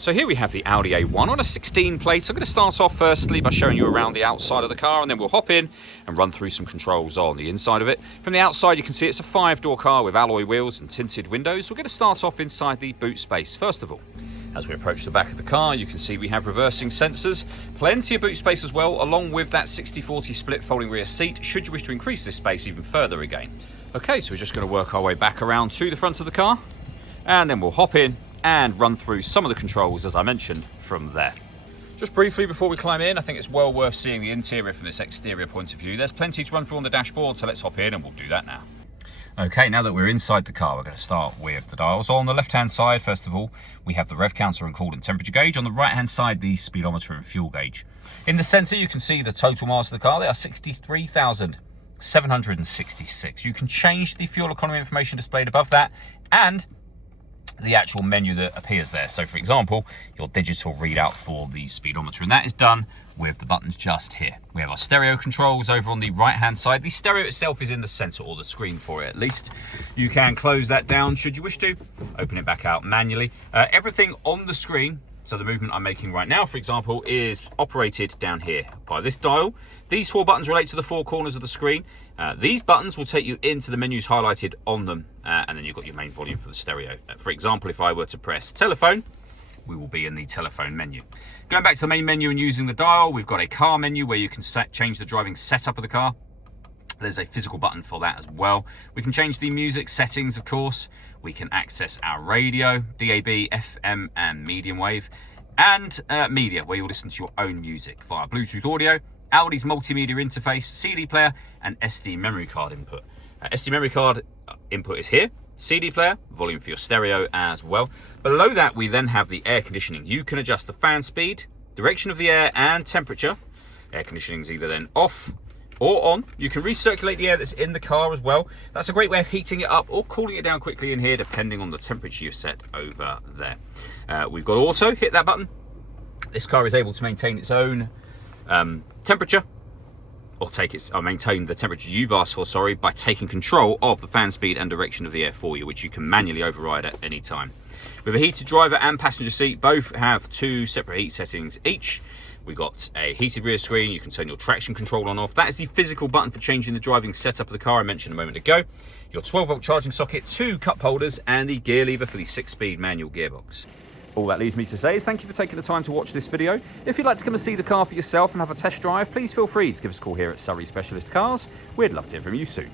So here we have the Audi A1 on a 16 plate. I'm going to start off firstly by showing you around the outside of the car, and then we'll hop in and run through some controls on the inside of it. From the outside you can see it's a 5-door car with alloy wheels and tinted windows. We're going to start off inside the boot space first of all. As we approach the back of the car, you can see we have reversing sensors, plenty of boot space as well, along with that 60-40 split folding rear seat, should you wish to increase this space even further again. Okay, so we're just going to work our way back around to the front of the car, and then we'll hop in and run through some of the controls, as I mentioned, from there. Just briefly before we climb in, I think it's well worth seeing the interior from this exterior point of view. There's plenty to run through on the dashboard, so let's hop in and we'll do that now. Okay, now that we're inside the car, we're going to start with the dials. On the left-hand side, first of all, we have the rev counter and coolant temperature gauge. On the right-hand side, the speedometer and fuel gauge. In the centre, you can see the total miles of the car. They are 63,766. You can change the fuel economy information displayed above that and the actual menu that appears there. So for example, your digital readout for the speedometer, and that is done with the buttons just here. We have our stereo controls over on the right hand side. The stereo itself is in the center, or the screen for it at least. You can close that down should you wish to, open it back out manually. Everything on the screen, so the movement I'm making right now, for example, is operated down here by this dial. These 4 buttons relate to the 4 corners of the screen. These buttons will take you into the menus highlighted on them, and then you've got your main volume for the stereo. For example, if I were to press telephone, we will be in the telephone menu. Going back to the main menu and using the dial, we've got a car menu where you can change the driving setup of the car. There's a physical button for that as well. We can change the music settings, of course. We can access our radio, DAB, FM and medium wave, and media, where you'll listen to your own music via Bluetooth audio, Audi's multimedia interface, CD player and SD memory card input. SD memory card input is here. CD player, volume for your stereo as well. Below that we then have the air conditioning. You can adjust the fan speed, direction of the air and temperature. Air conditioning is either then off or on. You can recirculate the air that's in the car as well. That's a great way of heating it up or cooling it down quickly in here, depending on the temperature you've set over there. We've got auto, hit that button. This car is able to maintain its own temperature, or maintain the temperature you've asked for, sorry, by taking control of the fan speed and direction of the air for you, which you can manually override at any time. With a heated driver and passenger seat, both have 2 separate heat settings each. We've got a heated rear screen. You can turn your traction control on off. That is the physical button for changing the driving setup of the car I mentioned a moment ago. Your 12-volt charging socket, 2 cup holders, and the gear lever for the 6-speed manual gearbox. All that leaves me to say is thank you for taking the time to watch this video. If you'd like to come and see the car for yourself and have a test drive, please feel free to give us a call here at Surrey Specialist Cars. We'd love to hear from you soon.